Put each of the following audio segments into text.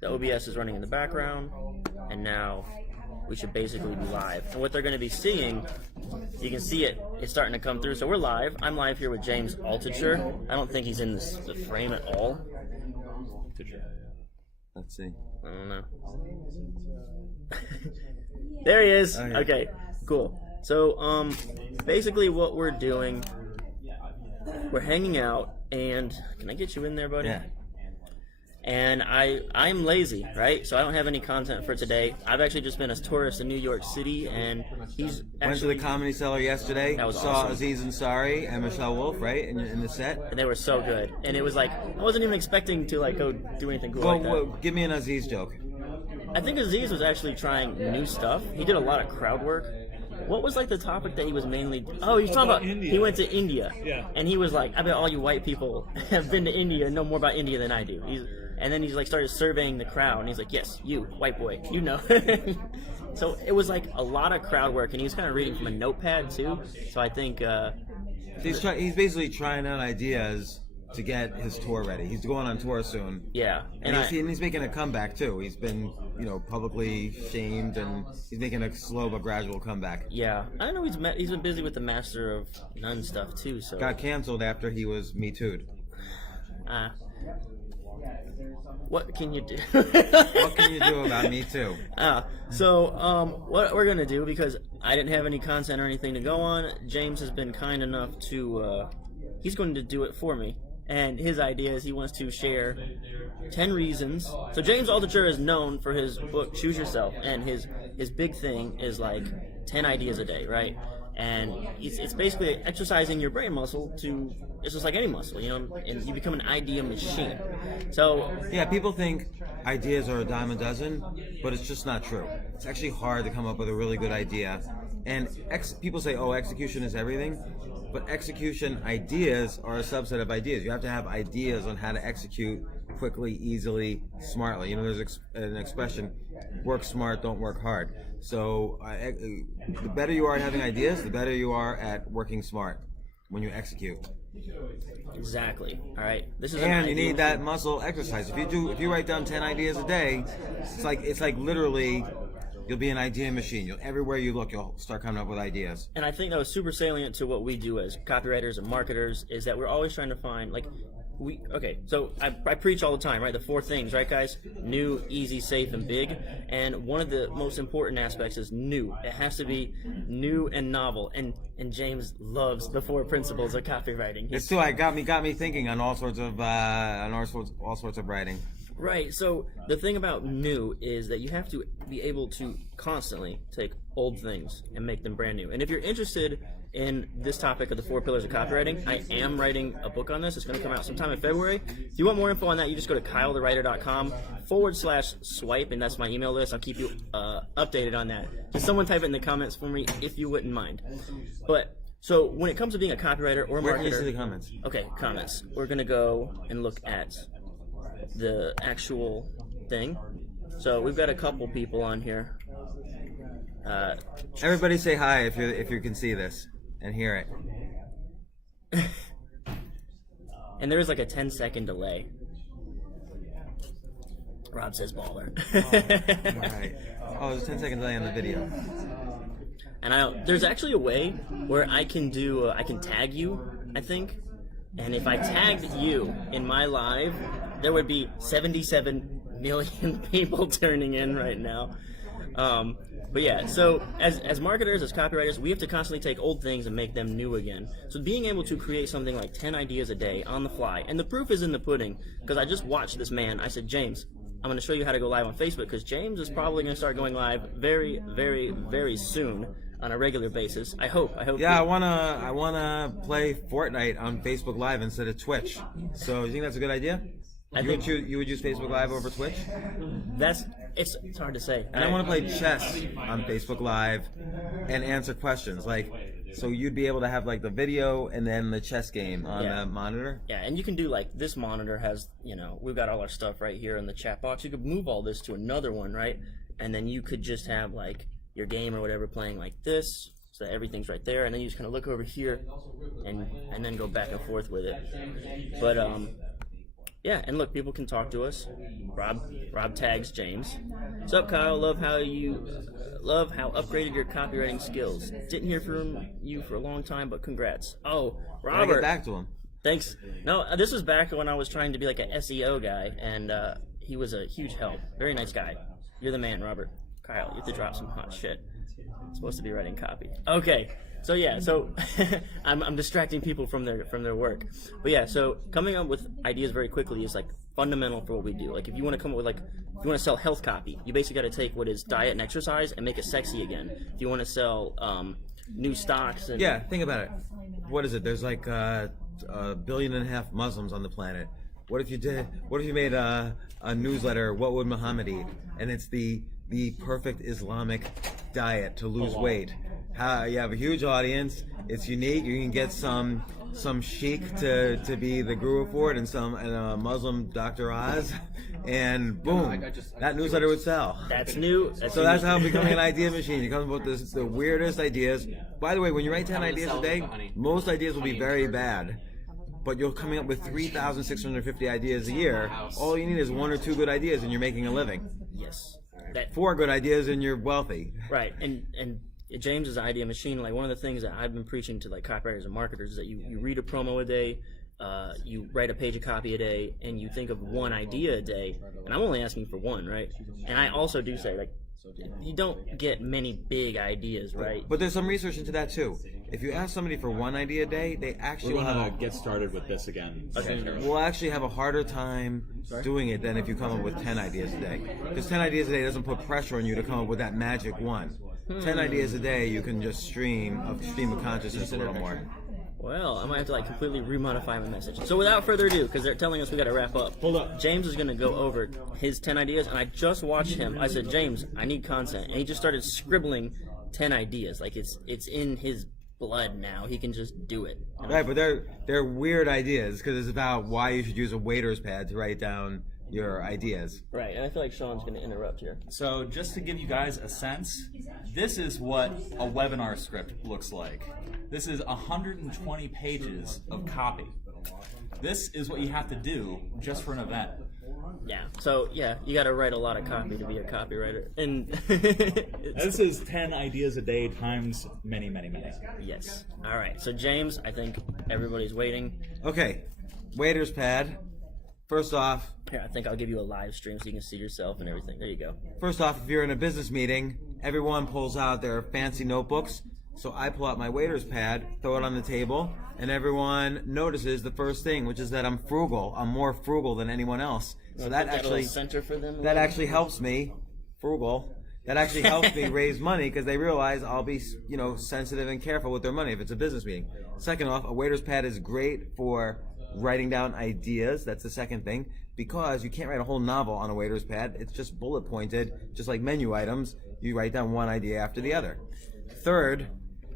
the OBS is running in the background, and now we should basically be live. And what they're going to be seeing, you can see it's starting to come through. So we're live. I'm live here with James Altucher. I don't think he's in the frame at all. Let's see. I don't know. There he is. Okay, cool. So basically what we're doing, we're hanging out, and can I get you in there, buddy? Yeah. And I'm lazy, right? So I don't have any content for today. I've actually just been a tourist in New York City, and he's actually... Went to the Comedy Cellar yesterday. That was saw awesome. Aziz Ansari and Michelle Wolf, right, in the set. And they were so good. And it was like, I wasn't even expecting to like go do anything cool like that. Well, give me an Aziz joke. I think Aziz was actually trying new stuff. He did a lot of crowd work. What was like the topic that he was mainly... Oh, he's talking about India. He went to India. Yeah. And he was like, I bet all you white people have been to India and know more about India than I do. And then he's like started surveying the crowd, and he's like, yes, you, white boy, you know. So it was like a lot of crowd work, and he was kind of reading from a notepad too. So I think... He's basically trying out ideas to get his tour ready. He's going on tour soon. Yeah. And he's making a comeback too. He's been, publicly shamed, and he's making a slow but gradual comeback. Yeah. I know he's been busy with the Master of None stuff too. So Got canceled after he was Me Too'd. What can you do? What can you do about Me Too? So what we're going to do, because I didn't have any content or anything to go on, James has been kind enough to, he's going to do it for me. And his idea is he wants to share 10 reasons. So James Altucher is known for his book, Choose Yourself. And his big thing is like 10 ideas a day, right? And it's basically exercising your brain muscle to... It's just like any muscle, and you become an idea machine. So yeah, people think ideas are a dime a dozen, but it's just not true. It's actually hard to come up with a really good idea. And people say, oh, execution is everything, but execution ideas are a subset of ideas. You have to have ideas on how to execute quickly, easily, smartly. There's an expression, work smart, don't work hard. So the better you are at having ideas, the better you are at working smart when you execute. Exactly. All right. This is and you need that muscle exercise. If you write down 10 ideas a day, it's like literally you'll be an idea machine. Everywhere you look, you'll start coming up with ideas. And I think that was super salient to what we do as copywriters and marketers, is that we're always trying to find so I preach all the time, right? The 4 things, right, guys? New, easy, safe, and big. And one of the most important aspects is new. It has to be new and novel. And James loves the 4 principles of copywriting. It's too. Got me thinking on all sorts of writing. Right. So the thing about new is that you have to be able to constantly take old things and make them brand new. And if you're interested in this topic of the 4 pillars of copywriting, I am writing a book on this. It's going to come out sometime in February. If you want more info on that, you just go to kylethewriter.com/swipe, and that's my email list. I'll keep you updated on that. Just someone type it in the comments for me if you wouldn't mind. But so when it comes to being a copywriter or a marketer, where can you see the comments? Okay, comments. We're going to go and look at the actual thing. So we've got a couple people on here. Everybody say hi if you can see this and hear it. And there is like a 10-second delay. Rob says baller. Right. Oh, there's a 10-second delay on the video. And there's actually a way where I can do I can tag you, I think. And if I tagged you in my live, there would be 77 million people turning in right now. But yeah, so as marketers, as copywriters, we have to constantly take old things and make them new again. So being able to create something like 10 ideas a day on the fly, and the proof is in the pudding, because I just watched this man. I said, James, I'm going to show you how to go live on Facebook, because James is probably going to start going live very, very, very soon on a regular basis. I hope. Yeah, I wanna play Fortnite on Facebook Live instead of Twitch. So you think that's a good idea? You would use Facebook Live over Twitch? It's hard to say. And I want to play chess on Facebook Live and answer questions. So you'd be able to have the video and then the chess game on the monitor? Yeah, and you can do this monitor has, we've got all our stuff right here in the chat box. You could move all this to another one, right? And then you could just have your game or whatever playing like this. So that everything's right there, and then you just kind of look over here and then go back and forth with it. But Yeah, and look, people can talk to us. Rob tags James. What's up, Kyle? Love how upgraded your copywriting skills. Didn't hear from you for a long time, but congrats. Oh, Robert. Get back to him. Thanks. No, this was back when I was trying to be like an SEO guy, and he was a huge help. Very nice guy. You're the man, Robert. Kyle, you have to drop some hot shit. I'm supposed to be writing copy. Okay. So yeah, I'm distracting people from their work. But yeah, so coming up with ideas very quickly is like fundamental for what we do. Like if you want to come up with if you want to sell health copy, you basically got to take what is diet and exercise and make it sexy again. If you want to sell new stocks and yeah, think about it. What is it? There's like 1.5 billion Muslims on the planet. What if you made a newsletter? What would Muhammad eat? And it's the perfect Islamic diet to lose weight. You have a huge audience. It's unique. You can get some sheik to be the guru for it, and a Muslim Dr. Oz, and boom, that newsletter would sell. That's new. That's how I'm becoming an idea machine. You come up with the weirdest ideas. By the way, when you write 10 ideas a day, most ideas will be very bad. But you're coming up with 3,650 ideas a year. All you need is 1 or 2 good ideas, and you're making a living. Yes. 4 good ideas, and you're wealthy. Right, and James is an idea machine. Like one of the things that I've been preaching to like copywriters and marketers is that you read a promo a day, you write a page of copy a day, and you think of one idea a day. And I'm only asking for one, right? And I also do say like you don't get many big ideas, right? But there's some research into that too. If you ask somebody for one idea a day, they actually will have to get started with this again. Okay. We'll actually have a harder time doing it than if you come up with 10 ideas a day. Because 10 ideas a day doesn't put pressure on you to come up with that magic one. 10 ideas a day, you can just stream of consciousness a little more. Well, I might have to like completely remodify my message. So without further ado, because they're telling us we got to wrap up. Hold up. James is going to go over his 10 ideas, and I just watched him. I said, James, I need content, and he just started scribbling 10 ideas. Like it's in his blood now. He can just do it. Right, but they're weird ideas because it's about why you should use a waiter's pad to write down your ideas. Right, and I feel like Sean's going to interrupt here. So just to give you guys a sense, this is what a webinar script looks like. This is 120 pages of copy. This is what you have to do just for an event. Yeah, so yeah, you got to write a lot of copy to be a copywriter. And this is 10 ideas a day times many, many, many. Yes. All right, so James, I think everybody's waiting. Okay, waiter's pad. First off, here, I think I'll give you a live stream so you can see yourself and everything. There you go. First off, if you're in a business meeting, everyone pulls out their fancy notebooks. So I pull out my waiter's pad, throw it on the table, and everyone notices the first thing, which is that I'm frugal. I'm more frugal than anyone else. So that actually center for them. That actually helps me, frugal. That actually helps me raise money because they realize I'll be, sensitive and careful with their money if it's a business meeting. Second off, a waiter's pad is great for writing down ideas. That's the second thing, because you can't write a whole novel on a waiter's pad. It's just bullet pointed, just like menu items. You write down one idea after the other. Third,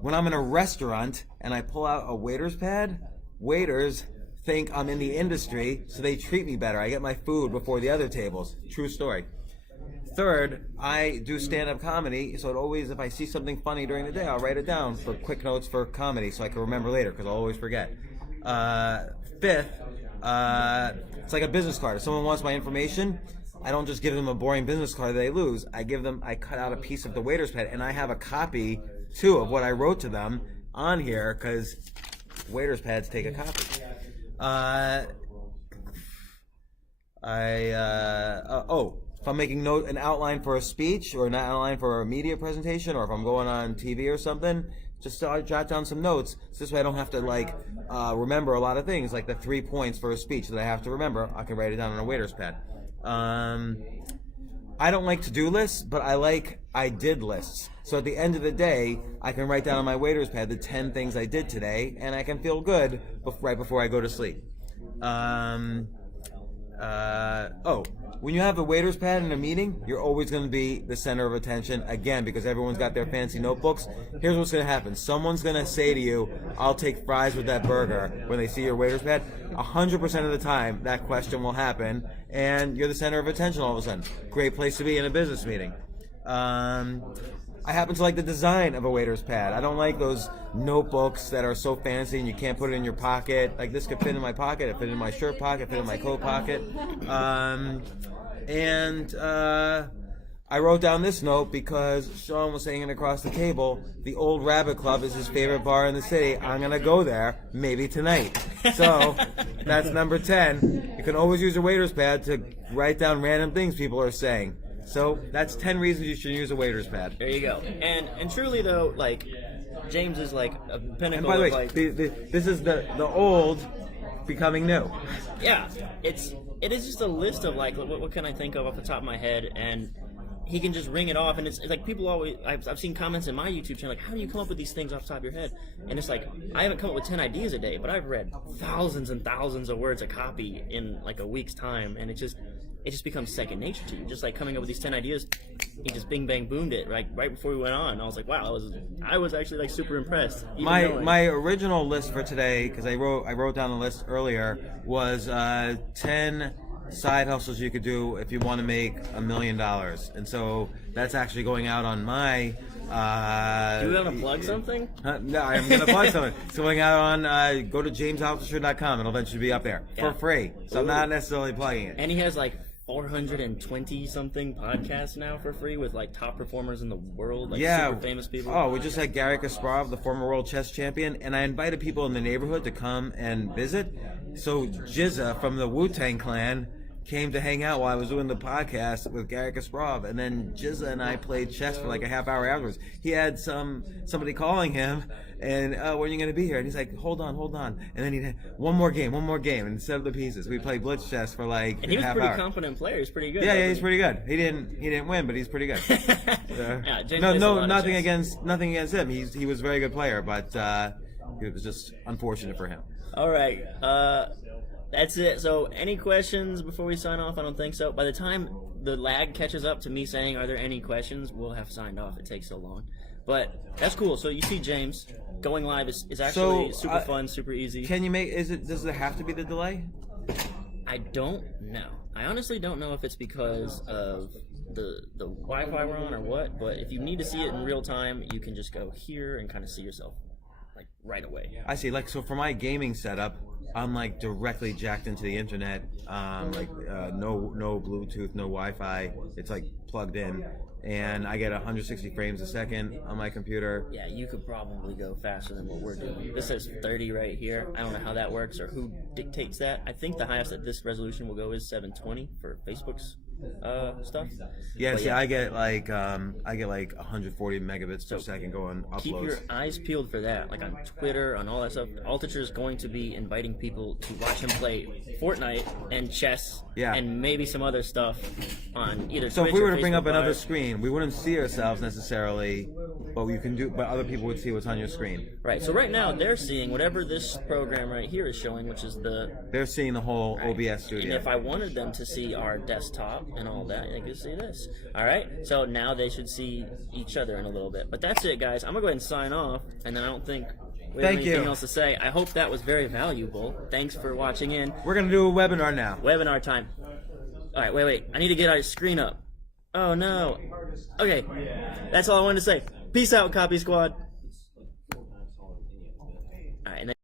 when I'm in a restaurant and I pull out a waiter's pad, waiters think I'm in the industry, so they treat me better. I get my food before the other tables. True story. Third, I do stand-up comedy, so if I see something funny during the day, I'll write it down for quick notes for comedy so I can remember later, because I'll always forget. Fifth, it's like a business card. If someone wants my information, I don't just give them a boring business card that they lose. I cut out a piece of the waiter's pad, and I have a copy, too, of what I wrote to them on here, because waiter's pads take a copy. If I'm making an outline for a speech or an outline for a media presentation, or if I'm going on TV or something, just jot down some notes. So this way I don't have to remember a lot of things, like the 3 points for a speech that I have to remember. I can write it down on a waiter's pad. I don't like to-do lists, but I like I did lists. So at the end of the day, I can write down on my waiter's pad the 10 things I did today, and I can feel good right before I go to sleep. When you have a waiter's pad in a meeting, you're always going to be the center of attention, again, because everyone's got their fancy notebooks. Here's what's going to happen. Someone's going to say to you, I'll take fries with that burger, when they see your waiter's pad. 100% of the time, that question will happen, and you're the center of attention all of a sudden. Great place to be in a business meeting. I happen to like the design of a waiter's pad. I don't like those notebooks that are so fancy and you can't put it in your pocket. Like this could fit in my pocket, it fit in my shirt pocket, fit in my coat pocket. I wrote down this note because Sean was hanging across the table. The Old Rabbit Club is his favorite bar in the city. I'm going to go there, maybe tonight. So that's number 10. You can always use a waiter's pad to write down random things people are saying. So that's 10 reasons you should use a waiter's pad. There you go. And truly though, like James is like a pinnacle. And by the way, of like, this is the old becoming new. Yeah, it is just a list of like what can I think of off the top of my head, and he can just ring it off. And it's like people always, I've seen comments in my YouTube channel like, how do you come up with these things off the top of your head? And it's like, I haven't come up with 10 ideas a day, but I've read thousands and thousands of words of copy in like a week's time, and it just becomes second nature to you. Just like coming up with these 10 ideas, he just bing bang boomed it right before we went on. I was like, wow, I was actually like super impressed. My original list for today, because I wrote down the list earlier, was 10 side hustles you could do if you want to make $1 million, and so that's actually going out on my. Do you want to plug something? No, I'm going to plug something. It's going out on. Go to jamesaltucher.com. It'll eventually be up there for free. So I'm not necessarily plugging it. And he has like 420 something podcasts now for free with like top performers in the world, like super famous people. Oh, we just had Garry Kasparov, the former world chess champion, and I invited people in the neighborhood to come and visit. So Jizza from the Wu-Tang Clan came to hang out while I was doing the podcast with Garry Kasparov, and then Jizza and I played chess for like a half hour afterwards. He had somebody calling him, and when are you going to be here? And he's like, hold on, and then he had one more game, and set up the pieces. We played blitz chess for like and he was a half pretty hour. confident player. He's pretty good. Yeah, he's pretty good. He didn't win, but he's pretty good. Yeah, James plays a lot of nothing chess. against him. He was a very good player, but it was just unfortunate for him. All right. That's it. So, any questions before we sign off? I don't think so. By the time the lag catches up to me saying, are there any questions, we'll have signed off. It takes so long. But that's cool. So, you see James going live is actually super fun, super easy. Can you does it have to be the delay? I don't know. I honestly don't know if it's because of the Wi-Fi we're on or what, but if you need to see it in real time, you can just go here and kind of see yourself like right away. I see. Like, so for my gaming setup, I'm like directly jacked into the internet. No Bluetooth, no Wi-Fi. It's like plugged in, and I get 160 frames a second on my computer. Yeah, you could probably go faster than what we're doing. This says 30 right here. I don't know how that works or who dictates that. I think the highest that this resolution will go is 720 for Facebook's stuff. Yeah, see, I get like 140 megabits per second going uploads. Keep your eyes peeled for that, like on Twitter, on all that stuff. Altucher is going to be inviting people to watch him play Fortnite and chess, and maybe some other stuff on either. So Twitch if we were or to bring Facebook up another Live. screen, we wouldn't see ourselves necessarily, but other people would see what's on your screen. Right. So right now they're seeing whatever this program right here is showing, which is They're seeing the whole OBS studio. And if I wanted them to see our desktop and all that, they could see this. All right. So now they should see each other in a little bit. But that's it, guys. I'm gonna go ahead and sign off, and then I don't think we have anything else to say. I hope that was very valuable. Thanks for watching in. We're gonna do a webinar now. Webinar time. All right. Wait. I need to get our screen up. Oh no. Okay. That's all I wanted to say. Peace out, Copy Squad.